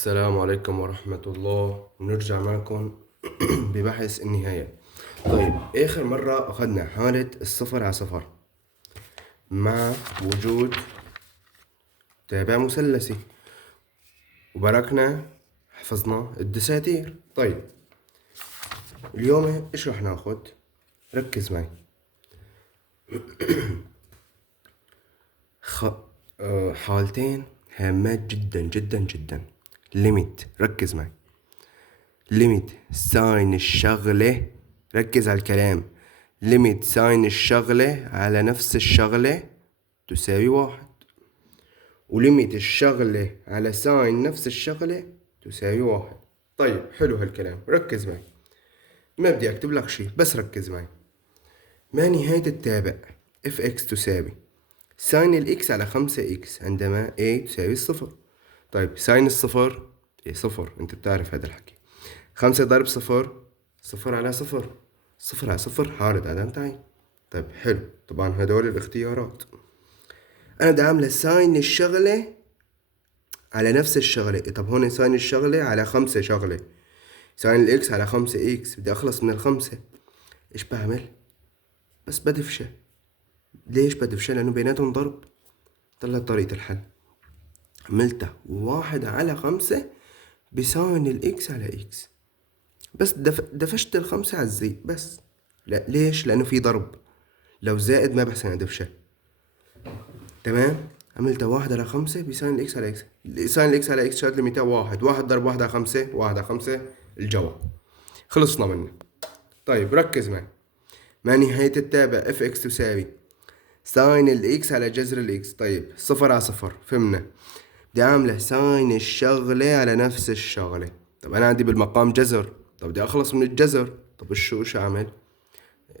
السلام عليكم ورحمة الله. نرجع معكم ببحث النهاية. طيب، آخر مرة أخذنا حالة الصفر على صفر مع وجود تابع مثلثي وبركنا حفظنا الدساتير. طيب، اليوم إيش رح ناخد؟ ركز معي. خ... حالتين هامات جدا جدا جدا. ليميت، ركز معي. ليميت ساين الشغلة، ركز على الكلام. ليميت ساين الشغلة على نفس الشغلة تساوي واحد، وليميت الشغلة على ساين نفس الشغلة تساوي واحد. طيب، حلو هالكلام، ركز معي. ما بدي اكتب لك شي، بس ركز معي. ما نهاية التابع اف اكس تساوي ساين الاكس على 5 اكس عندما a تساوي الصفر. طيب، ساين الصفر صفر، انت بتعرف هذا الحكي. 5 ضرب صفر، صفر على صفر، صفر على صفر حالة عدم تعيين. طيب حلو، طبعا هدول الاختيارات. انا بدي اعمل ساين الشغلة على نفس الشغلة. طب هون ساين الشغلة على 5 شغلة، ساين الاكس على 5 اكس، بدي اخلص من ال5. ايش بعمل؟ بس بدفشة. ليش بدفشة؟ لانه بيناتهم ضرب. طلعت طريقة الحل، عملتها 1 على 5 بساين الاكس على اكس. بس دفشت ال5 على الزي بس. لا، ليش؟ لانه في ضرب. لو زائد ما بحسن ادفشه. تمام. عملتها 1 على 5 بساين الاكس على اكس. ساين الاكس على اكس شاد لي 201. 1 ضرب 1 على 5، 1 على 5 الجواب. خلصنا منه. طيب ركز معي. ما نهاية التابع اف اكس تساوي ساين الاكس على جذر الاكس. طيب، صفر على صفر فهمنا. بدي اعمله ساين الشغلة على نفس الشغلة. طب انا عندي بالمقام جذر، طب بدي اخلص من الجذر. طب شو اعمل؟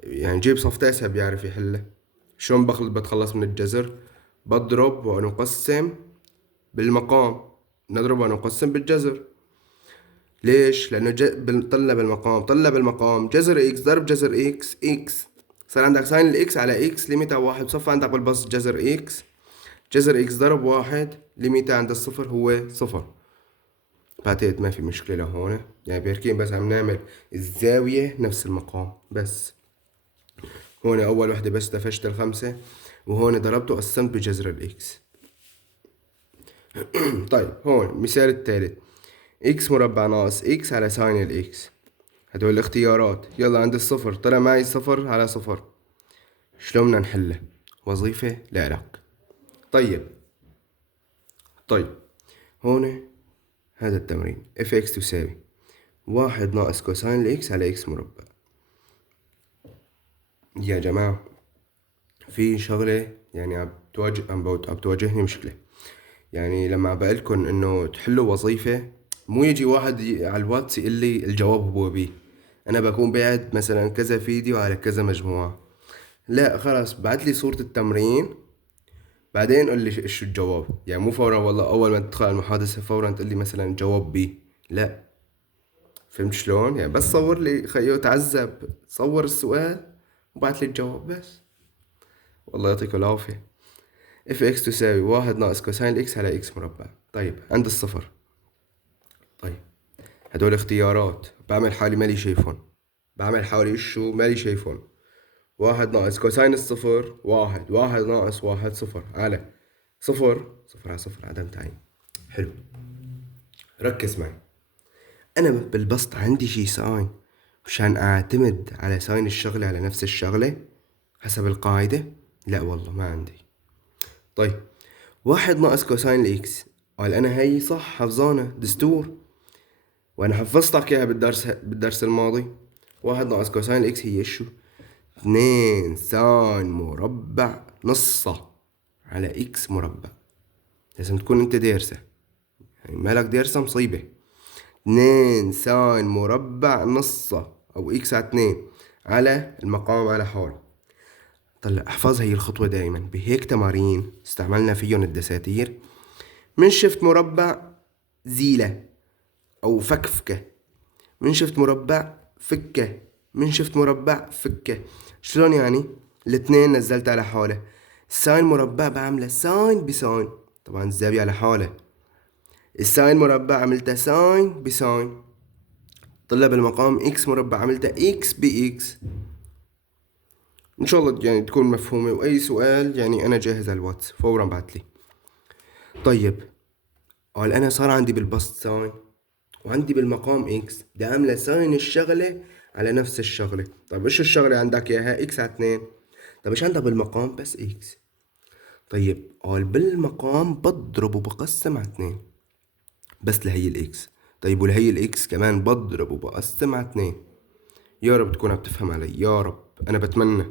يعني جيب صف تاسع بيعرف يحله. شلون بتخلص من الجذر؟ بضرب ونقسم بالمقام. نضرب ونقسم بالجذر. ليش؟ لأنه طلع بالمقام، طلع بالمقام جذر إكس ضرب جذر إكس إكس. صار عندك ساين الإكس على إكس ليميتها واحد، بصفى عندك بالبسط جذر إكس. جذر إكس ضرب واحد ليميتها عند الصفر هو صفر. بعتقد ما في مشكلة لهون، يعني بيركين بس عم نعمل الزاوية نفس المقام بس. هون أول وحدة بس دفشت ال5، وهون ضربته قسمت بجذر الإكس. طيب، هون المثال الثالث إكس مربع ناقص إكس على ساين الإكس. هدول الاختيارات. يلا، عند الصفر طلع معي صفر على صفر. شلون بدنا نحله؟ وظيفة لإلك. طيب. هون هذا التمرين اف اكس تساوي 1 ناقص كوساين الإكس على إكس مربع. يا جماعة، في شغلة يعني عم بتواجهني مشكلة. يعني لما بقولكن انه تحلوا وظيفة، مو يجي واحد على الواتس يقول لي الجواب هو بي. انا بكون بعد مثلا كذا فيديو على كذا مجموعة. لا خلاص، بعت لي صورة التمرين بعدين قل لي شو الجواب. يعني مو فورا، والله اول ما تدخل على المحادثة فورا تقول لي مثلا الجواب بي. لا، فهمت شلون؟ يعني بس صور لي خيو، تعذب صور السؤال وبعت لي الجواب بس. والله يعطيكم العافية. اف اكس تساوي 1 ناقص كوساين الاكس على اكس مربع. طيب، عند الصفر. طيب، هدول اختيارات بعمل حالي مالي شايفهم. بعمل حالي شو مالي شايفهم. 1 ناقص كوساين الصفر واحد، 1 ناقص 1 صفر على صفر، صفر على صفر عدم تعيين. حلو، ركز معي. أنا بالبسط عندي شي ساين مشان أعتمد على ساين الشغلة على نفس الشغلة حسب القاعدة. لا والله ما عندي. طيب، 1 ناقص كوساين الإكس، قال أنا هي صح حفظانة دستور، وأنا حفظتك إياها بالدرس الماضي. 1 ناقص كوساين الإكس هي شو؟ 2 ساين مربع نصها على إكس مربع. لازم تكون أنت دارسة، يعني مالك دارسة مصيبة. 2 ساين مربع نصها أو إكس على 2 على المقام على حول. طلع احفظ هي الخطوة دايما بهيك تمارين استعملنا فيهم الدساتير. من شفت مربع زيلة أو فكفكة، من شفت مربع فكه، من شفت مربع فكه. شلون يعني؟ الاثنين نزلت على حوله. ساين مربع بعمله ساين بساين، طبعا الزاوية على حوله. الساين مربع عملتها ساين بساين، طلع بالمقام اكس مربع عملتها اكس باكس. ان شاء الله يعني تكون مفهومة، واي سؤال يعني انا جاهز على الواتس فورا بعتلي. طيب قال انا صار عندي بالبسط ساين وعندي بالمقام اكس، بدي اعمل ساين الشغلة على نفس الشغلة. طيب ايش الشغلة عندك اياها؟ اكس على 2. طيب ايش عندك بالمقام؟ بس اكس. طيب قال بالمقام بضرب وبقسم على 2 بس لهي الاكس. طيب ولهي الاكس كمان بضرب وبقسم على 2. يا رب تكون عم تفهم علي، يا رب انا بتمنى.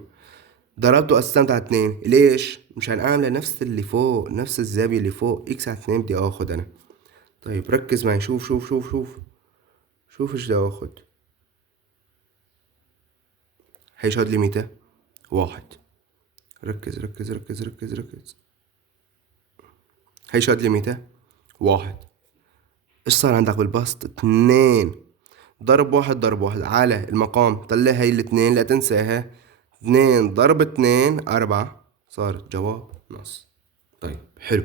ضربت وقسمت على 2 ليش؟ مشان اعمل نفس اللي فوق، نفس الزاوية اللي فوق، اكس على 2 بدي اخد انا. طيب ركز معي، شوف شوف شوف شوف شوف ايش بدي اخد. هي شاد ليميتها 1. ركز ركز ركز ركز ركز. هي شاد ليميتها 1. ايش صار عندك بالبسط؟ 2. ضرب 1 ضرب 1 على المقام، طلع هي الاتنين لا تنساها. 2 ضرب 2 4، صار جواب نص. طيب حلو،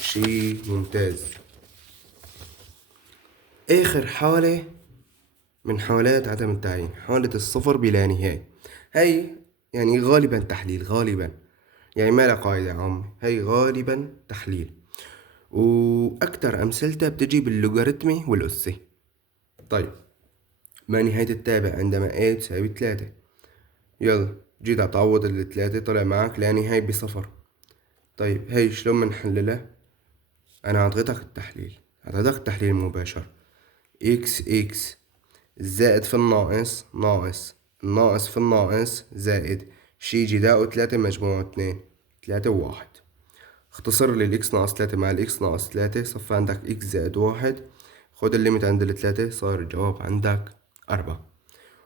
شي ممتاز. آخر حالة من حالات عدم التعيين، حالة الصفر بلا نهاية. هي يعني غالبا تحليل، غالبا يعني ما لها قاعدة عامة، هي غالبا تحليل. وأكتر أمثلتها بتجي باللوغاريتمي والأسي. طيب ما نهاية التابع عندما a تساوي 3؟ يلا جيت أتعوض الثلاثة طلع معك لا نهاية بصفر. طيب هي شلون بنحللها؟ أنا أعطيتك التحليل، أعطيتك التحليل المباشر. إكس إكس الزائد في الناقص ناقص، الناقص في الناقص زائد، شي جداء 3 مجموع 2، 3 و1. اختصر لي الإكس ناقص 3 مع الإكس ناقص 3، صفى عندك إكس زائد 1. خد الليميت عند ال3، صار الجواب عندك 4.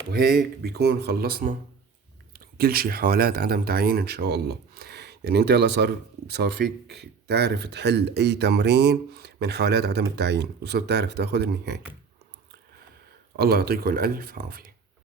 وهيك بيكون خلصنا كل شي حالات عدم تعيين إن شاء الله. يعني انت يلا صار فيك تعرف تحل اي تمرين من حالات عدم التعيين، وصرت تعرف تاخد النهاية. الله يعطيكم الف عافية.